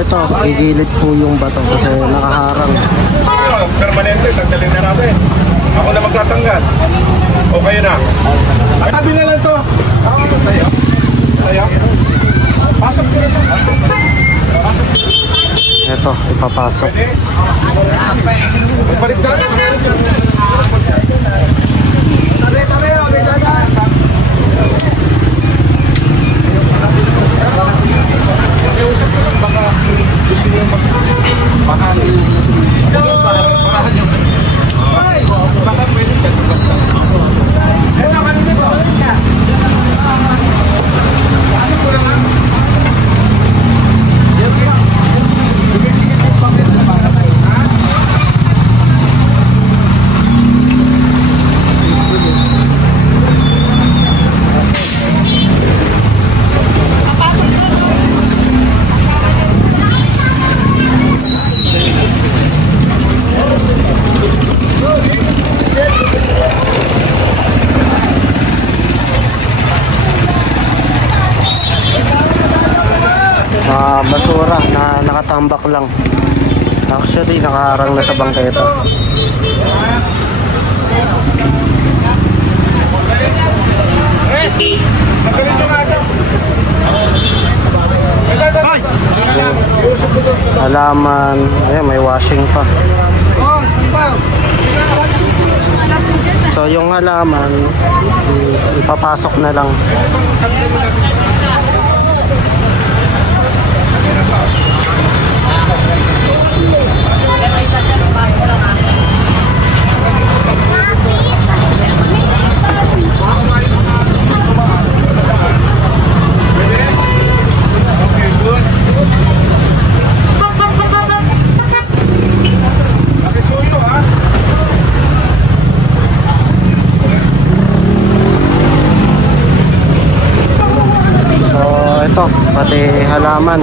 ito, gigilid po yung bato kasi nakaharang. Permanente, tanggalin na natin. Ako na magtatanggal. O kayo na. Ay, tabi na lang to. Tayo. Tayo. Pasok ko na to. Ito, ipapasok. Balik na. Nakiusap ko lang, baka gusto nyo magpahal. Parahan nyo. Baka pwede ka. Eh, nakanin nito. Pasok ko lang lang. Lumisigit yung pamit na para tayo. Ha? Basura na nakatambak lang. Actually, nakaharang na sa bangketa. Halaman. Ayan, may washing pa. So, yung halaman ipapasok na lang. Pati halaman.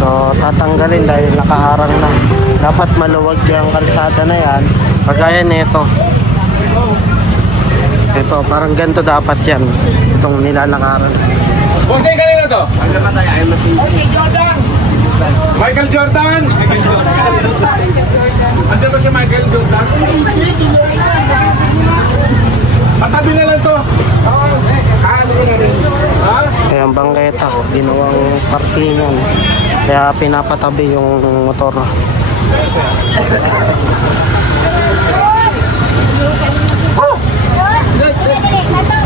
So tatanggalin dahil nakaharang na. Dapat maluwag yung kalsada na yan. Kagaya nito. Ito parang ganito dapat yan. Itong nilalakaran. Bossing kanina to? Michael Jordan. Andiyan ba si Michael Jordan? Patabi na lang to. Kaya ang bangketa, ginawang parkingan. Kaya pinapatabi yung motor.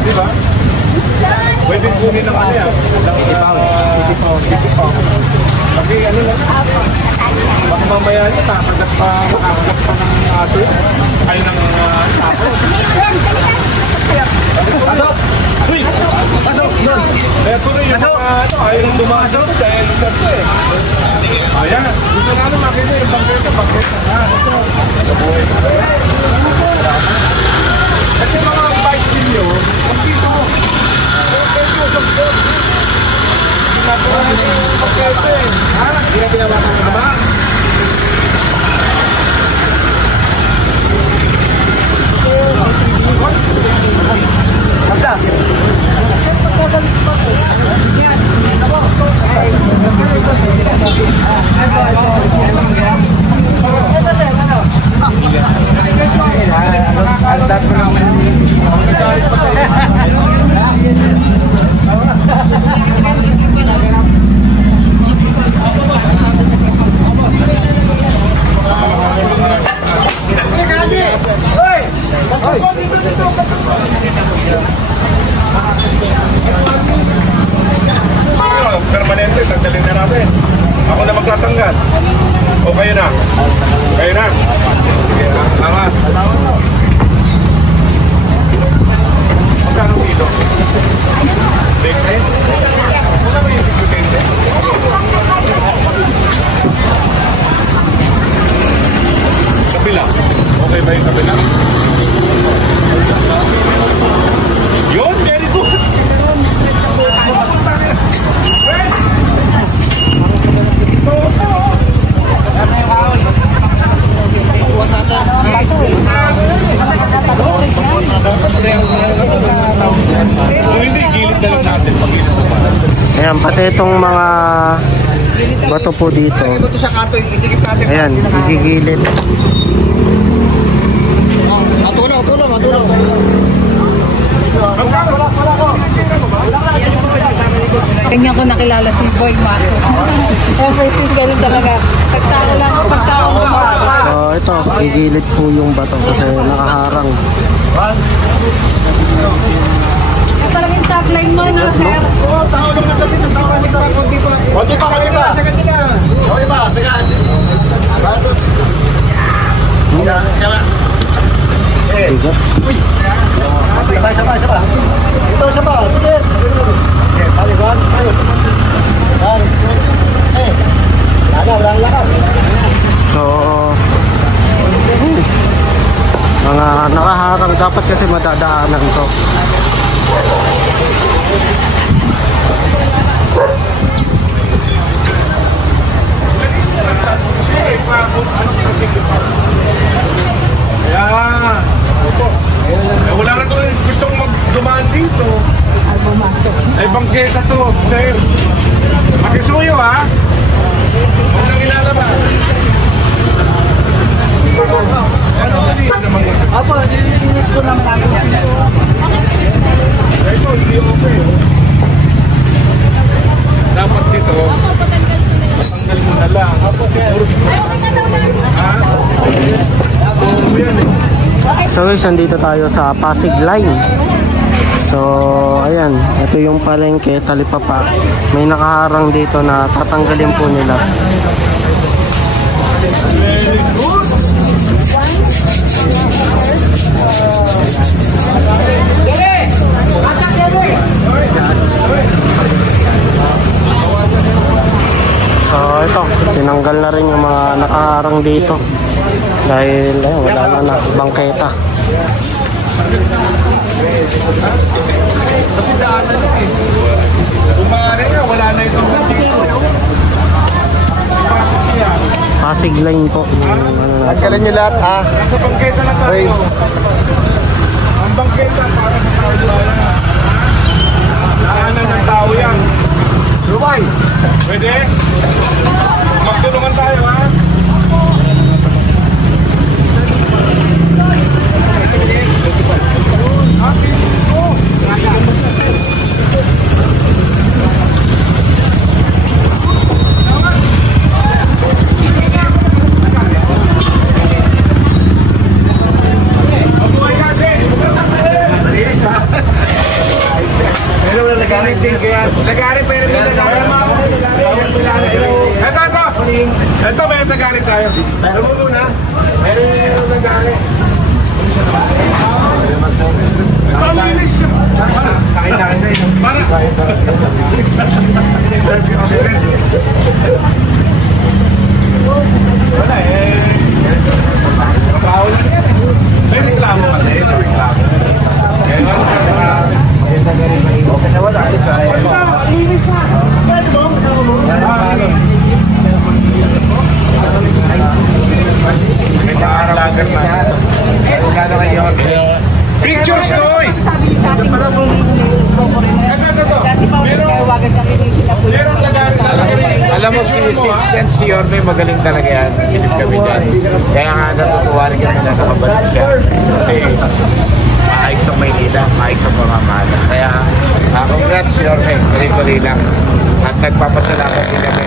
Diba? Pwede kunin ng ano yan. Ipaw. Pag ano lang. Baka mamaya nyo, makakagat pa ng aso. Ay, ng aso. Ano? Uy! Ano? Doon! Kaya tuloy yung mga ano, ayaw nang dumasok dahil sarto eh. Ayan, dito nga naman makita yung bangketa. Nabuhay ko ba yan? Kasi mga bike ninyo, kung dito mo, kung usap ko, ginagawa nyo yung bangketa eh. Ha? Hindi na pinawakan ka ba? Basta! Permanente, tanggalin na natin. Ako na magtatanggal. O kayo na? Kayo na? Sige na. Salamat. Magkano kilo? Big red? Ano ba yung big red? Kabila. Okay ba yung kabila? Yun, very good. Ayan, pati itong mga bato po dito. Ito sa kato, idikit natin. Ayan, igigilid. Matulong. Ganyan ko nakilala si Boy Maso. Everything ganun talaga. Pagtao lang, pagtao lumabas. So ito, igilid po yung bato kasi nakaharang. Ito talaga yung tagline mo, no, sir? Oo, tao lang ang dapat. Konti pa. Okay ba? Sagad. Bigat. Sabay. Ito, sabay. Sige. Balikan. Walang lakas. So, mga nakaharang dapat kasi madadaanan to. Ayan. Wala na to gustong magdumaan dito. Ay bangketa to, sir. Makisuyo ha. Huwag nang ilalabas. Ano ba dito naman? Opo, nililimit ko lang namin. Ito, hindi okay. Dapat dito, matanggal mo na lang. Ha? Oo, yan eh. So guys, nandito tayo sa Pasig Line. So, ayan, ito yung palengke, Talipapa. May nakaharang dito na tatanggalin po nila. So, ito, tinanggal na rin yung mga nakaharang dito. Dahil, wala na bangketa. Kasi daanan yun eh. Kung maaari nga, wala na itong Pasig Line po. Tanggalin niyo lahat ha. Nasa bangketa na tayo. Ang bangketa para sa tao. Daanan ng tao yan. Rubay! Pwede? Magtulungan tayo ha. Lagari pero may lagari. Ito may lagari tayo. Meron mo muna. Meron yung lagari. Pamilis ka. Kain na. Para. Wala eh. Bawal lang yan. May reklamo kasi. Reklamo. Okay na wala. Linis na. Pwede mo? Pictures Noy! Meron lagari. Alam mo, si Yorme magaling talaga yan. Hilit kami dyan. Kaya nga natutuwa rin kami na nakabalik siya. Kasi maayos ang Maynila, maayos ang pamamahala. Kaya congrats Yorme, galing-galing lang. At nagpapasalamat din kami